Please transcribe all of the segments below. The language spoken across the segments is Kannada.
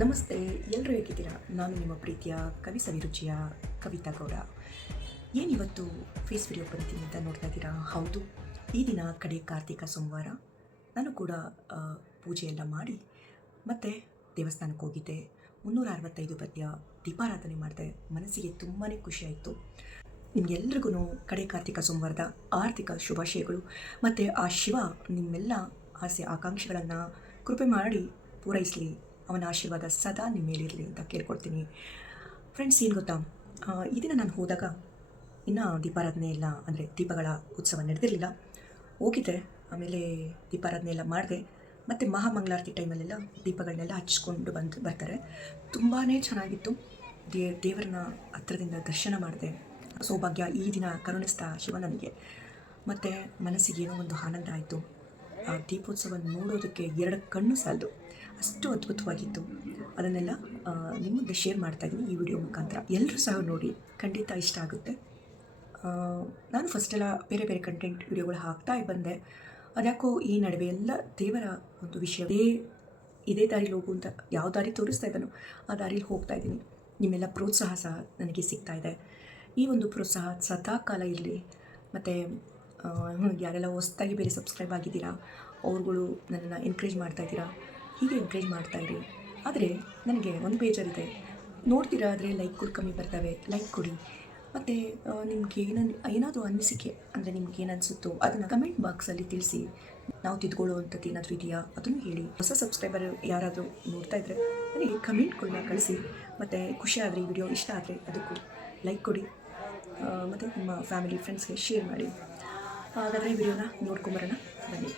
ನಮಸ್ತೆ ಎಲ್ಲರೂ ಹೇಗಿದ್ದೀರಾ? ನಾನು ನಿಮ್ಮ ಪ್ರೀತಿಯ ಕವಿ ಸವಿರುಚಿಯ ಕವಿತಾ ಗೌಡ. ಏನಿವತ್ತು ಫೇಸ್ ವಿಡಿಯೋ ಬರ್ತೀನಿ ಅಂತ ನೋಡ್ತಾ ಇದ್ದೀರಾ? ಹೌದು, ಈ ದಿನ ಕಡೆ ಕಾರ್ತಿಕ ಸೋಮವಾರ. ನಾನು ಕೂಡ ಪೂಜೆಯೆಲ್ಲ ಮಾಡಿ, ಮತ್ತು ದೇವಸ್ಥಾನಕ್ಕೆ ಹೋಗಿದ್ದೆ. ಮುನ್ನೂರ ಅರವತ್ತೈದು ಪದ್ಯ ದೀಪಾರಾಧನೆ ಮಾಡಿದೆ. ಮನಸ್ಸಿಗೆ ತುಂಬಾ ಖುಷಿಯಾಯಿತು ನಿಮಗೆಲ್ರಿಗೂ ಕಡೆ ಕಾರ್ತಿಕ ಸೋಮವಾರದ ಆರ್ಥಿಕ ಶುಭಾಶಯಗಳು, ಮತ್ತು ಆ ಶಿವ ನಿಮ್ಮೆಲ್ಲ ಆಸೆ, ಆಕಾಂಕ್ಷೆಗಳನ್ನು ಕೃಪೆ ಮಾಡಿ ಪೂರೈಸಲಿ. ಅವನ ಆಶೀರ್ವಾದ ಸದಾ ನಿಮ್ಮ ಮೇಲಿರಲಿ ಅಂತ ಕೇಳ್ಕೊಳ್ತೀನಿ. ಫ್ರೆಂಡ್ಸ್ ಏನು ಗೊತ್ತಾ? ಈ ದಿನ ನಾನು ಹೋದಾಗ ಇನ್ನೂ ದೀಪಾರಾಧನೆ ಎಲ್ಲ, ಅಂದರೆ ದೀಪಗಳ ಉತ್ಸವ ನಡೆದಿರಲಿಲ್ಲ. ಹೋಗಿದ್ದೆ, ಆಮೇಲೆ ದೀಪಾರಾಧನೆ ಎಲ್ಲ ಮಾಡಿದೆ. ಮತ್ತು ಮಹಾಮಂಗಳಾರತಿ ಟೈಮಲ್ಲೆಲ್ಲ ದೀಪಗಳನ್ನೆಲ್ಲ ಹಚ್ಕೊಂಡು ಬಂದು, ಬರ್ತಾರೆ. ತುಂಬಾ ಚೆನ್ನಾಗಿತ್ತು. ದೇ, ದೇವರನ್ನ ಹತ್ರದಿಂದ ದರ್ಶನ ಮಾಡಿದೆ. ಸೌಭಾಗ್ಯ ಈ ದಿನ ಕರುಣಿಸ್ತಾ ಶಿವ ನನಗೆ. ಮತ್ತು ಮನಸ್ಸಿಗೆ ಏನೋ ಒಂದು ಆನಂದ ಆಯಿತು. ಆ ದೀಪೋತ್ಸವ ನೋಡೋದಕ್ಕೆ ಎರಡು ಕಣ್ಣು ಸಾಲದು. ಅಷ್ಟು ಅದ್ಭುತವಾಗಿತ್ತು. ಅದನ್ನೆಲ್ಲ ನಿಮ್ಮ ಶೇರ್ ಮಾಡ್ತಾ ಇದ್ದೀನಿ ಈ ವಿಡಿಯೋ ಮುಖಾಂತರ. ಎಲ್ಲರೂ ಸಹ ನೋಡಿ, ಖಂಡಿತ ಇಷ್ಟ ಆಗುತ್ತೆ. ನಾನು ಫಸ್ಟೆಲ್ಲ ಬೇರೆ ಬೇರೆ ಕಂಟೆಂಟ್ ವಿಡಿಯೋಗಳು ಹಾಕ್ತಾ ಬಂದೆ. ಅದ್ಯಾಕೋ ಈ ನಡುವೆ ಎಲ್ಲ ದೇವರ ಒಂದು ವಿಷಯ. ಇದೇ ಇದೇ ದಾರಿಲಿ ಹೋಗು ಅಂತ ಯಾವ ದಾರಿ ತೋರಿಸ್ತಾ ಇದ್ದಾನೋ ಆ ದಾರಿಲಿ ಹೋಗ್ತಾ ಇದ್ದೀನಿ. ನಿಮ್ಮೆಲ್ಲ ಪ್ರೋತ್ಸಾಹ ಸಹ ನನಗೆ ಸಿಗ್ತಾ ಇದೆ. ಈ ಒಂದು ಪ್ರೋತ್ಸಾಹ ಸದಾ ಕಾಲ ಇರಲಿ. ಮತ್ತು ಯಾರೆಲ್ಲ ಹೊಸ್ದಾಗಿ ಬೇರೆ ಸಬ್ಸ್ಕ್ರೈಬ್ ಆಗಿದ್ದೀರಾ, ಅವ್ರುಗಳು ನನ್ನನ್ನು ಎನ್ಕರೇಜ್ ಮಾಡ್ತಾ ಇದ್ದೀರಾ, ಹೀಗೆ ಎನ್ಕರೇಜ್ ಮಾಡ್ತಾ ಇರಿ. ಆದರೆ ನನಗೆ ಒಂದು ಬೇಜಾರಿದೆ. ನೋಡ್ತೀರಾ, ಆದರೆ ಲೈಕ್ಗಳು ಕಮ್ಮಿ ಬರ್ತವೆ ಲೈಕ್ ಕೊಡಿ. ಮತ್ತು ನಿಮ್ಗೆ ಏನನ್ ಏನಾದರೂ ಅನಿಸಿಕೆ, ಅಂದರೆ ನಿಮ್ಗೆ ಏನು ಅನಿಸುತ್ತೋ, ಅದನ್ನು ಕಮೆಂಟ್ ಬಾಕ್ಸಲ್ಲಿ ತಿಳಿಸಿ. ನಾವು ತಿದ್ಕೊಳ್ಳುವಂಥದ್ದು ಏನಾದರೂ ಇದೆಯಾ, ಅದನ್ನು ಹೇಳಿ. ಹೊಸ ಸಬ್ಸ್ಕ್ರೈಬರ್ ಯಾರಾದರೂ ನೋಡ್ತಾ ಇದ್ದರೆ ನನಗೆ ಕಮೆಂಟ್ಗಳನ್ನ ಕಳಿಸಿ. ಮತ್ತು ಖುಷಿ ಆದರೆ ಈ ವಿಡಿಯೋ ಇಷ್ಟ ಆದರೆ ಅದಕ್ಕೂ ಲೈಕ್ ಕೊಡಿ. ಮತ್ತು ನಿಮ್ಮ ಫ್ಯಾಮಿಲಿ ಫ್ರೆಂಡ್ಸ್ಗೆ ಶೇರ್ ಮಾಡಿ. ಹಾಗಾದರೆ ವಿಡಿಯೋನ ನೋಡ್ಕೊಂಬರೋಣ ಬನ್ನಿ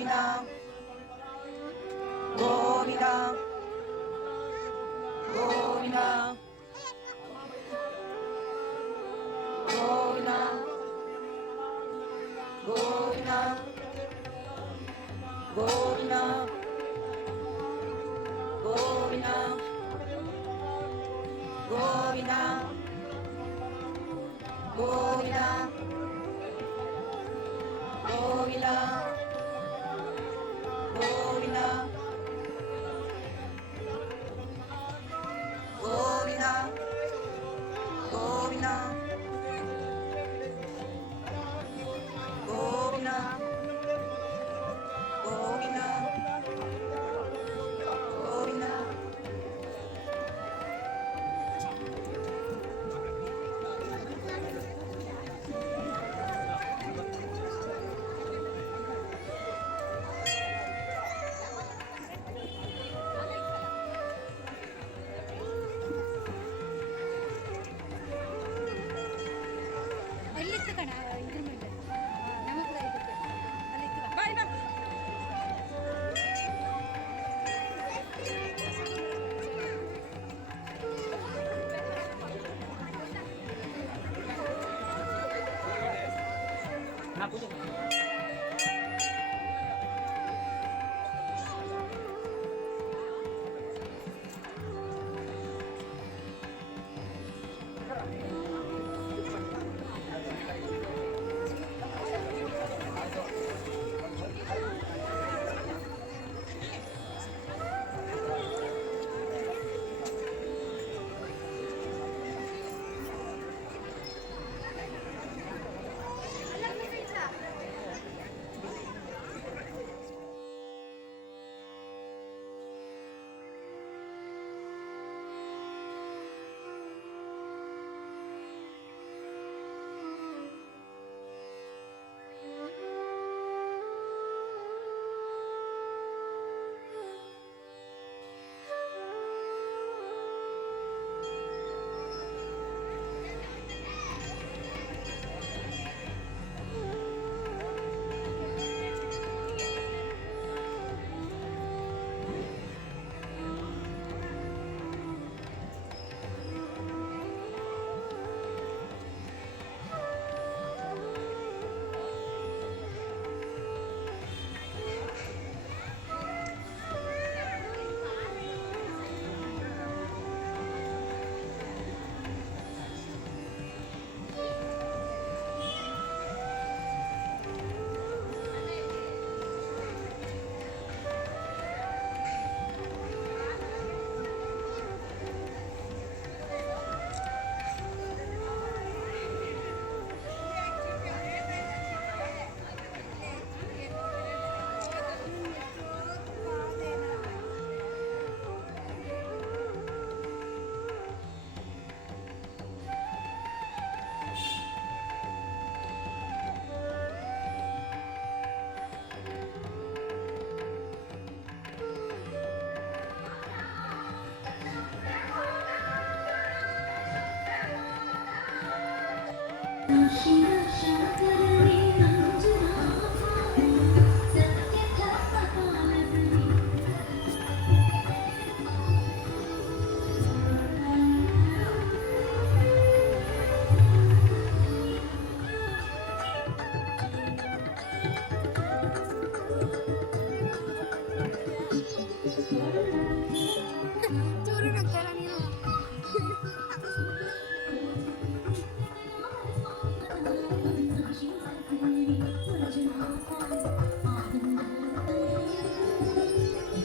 Govinda Govinda Govinda Govinda Govinda Govinda Govinda Govinda Govinda Govinda 他不对 tuh.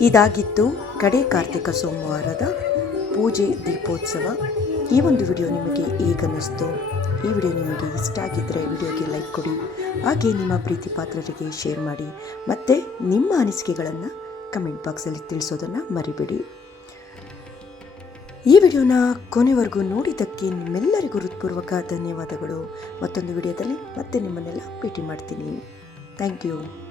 ಇದಾಗಿತ್ತು ಕಡೆ ಕಾರ್ತಿಕ ಸೋಮವಾರದ ಪೂಜೆ ದೀಪೋತ್ಸವ. ಈ ಒಂದು ವಿಡಿಯೋ ನಿಮಗೆ ಹೇಗನ್ನಿಸ್ತು ಈ ವಿಡಿಯೋ ನಿಮಗೆ ಇಷ್ಟ ಆಗಿದ್ದರೆ ವಿಡಿಯೋಗೆ ಲೈಕ್ ಕೊಡಿ, ಹಾಗೆ ನಿಮ್ಮ ಪ್ರೀತಿ ಪಾತ್ರರಿಗೆ ಶೇರ್ ಮಾಡಿ, ಮತ್ತು ನಿಮ್ಮ ಅನಿಸಿಕೆಗಳನ್ನು ಕಮೆಂಟ್ ಬಾಕ್ಸಲ್ಲಿ ತಿಳಿಸೋದನ್ನು ಮರಿಬೇಡಿ. ಈ ವಿಡಿಯೋನ ಕೊನೆವರೆಗೂ ನೋಡಿದ್ದಕ್ಕೆ ನಿಮ್ಮೆಲ್ಲರಿಗೂ ಹೃತ್ಪೂರ್ವಕ ಧನ್ಯವಾದಗಳು. ಮತ್ತೊಂದು ವಿಡಿಯೋದಲ್ಲಿ ಮತ್ತೆ ನಿಮ್ಮನ್ನೆಲ್ಲ ಭೇಟಿ ಮಾಡ್ತೀನಿ. Thank you